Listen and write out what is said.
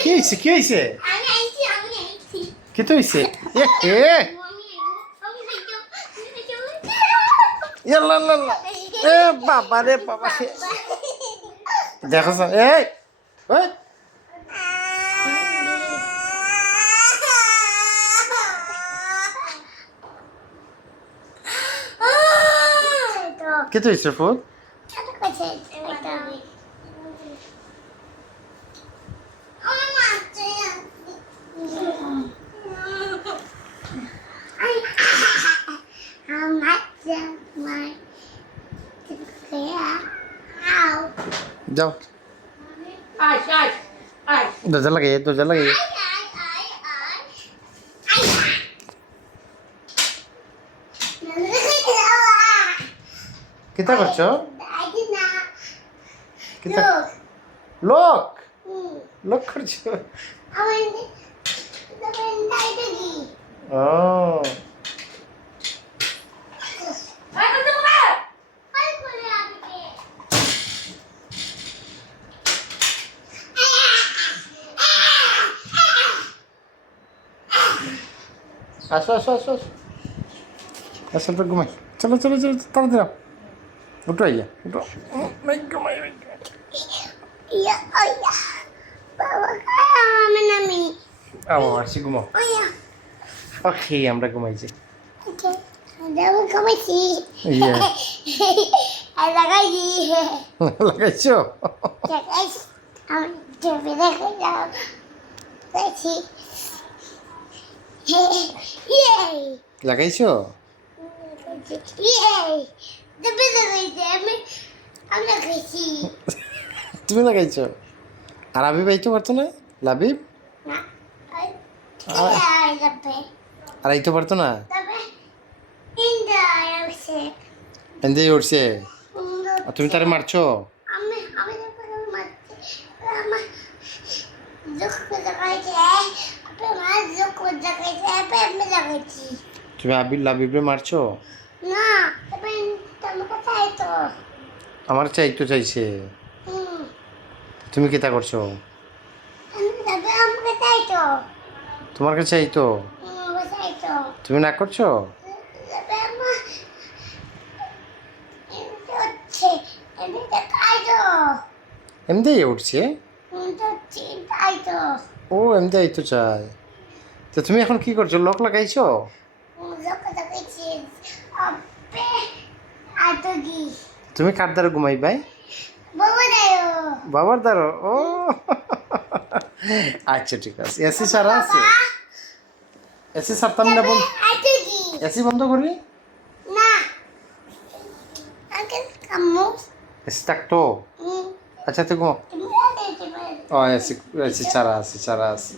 কি হয়েছে কি হয়েছে কি তো হয়েছে এ বাবা রে বাবা দেখো এই ওই কি তো হয়েছে ফুল যাও দরজা লাগিয়ে কিতা করছো কিতা লোক লোক করছো ও আসো আসো আসো আসো তো ঘুমাই চলো চলো চলো তাড়াতাড়ি যাও উঠো আইয়া উঠো ঘুমাই আমার আসি ঘুমাও ওকে আমরা ঘুমাইছি লাগাইছো লাগাইছো তুমি লাগাইছো আর আবিব আইতে পারতো না লাবিব আর আইতে পারতো না এন্দে উঠছে আর তুমি তারে মারছো তুমি আবির লাবিবরে মারছো আমার চাইতো চাইছে তুমি কিতা করছো তোমার কাছে চাইতো তুমি না করছো এমনি উঠছে ও এমনি আইতো চাই তো তুমি এখন কি করছো লক লাগাইছো তুমি কার দ্বারা ঘুমাই ভাই বাবার দ্বারা ও আচ্ছা ঠিক আছে এসি সারা আছে এসি সারতাম না বল এসি বন্ধ করি এসি থাকতো আচ্ছা তো ঘুমো ও এসি চারা আছে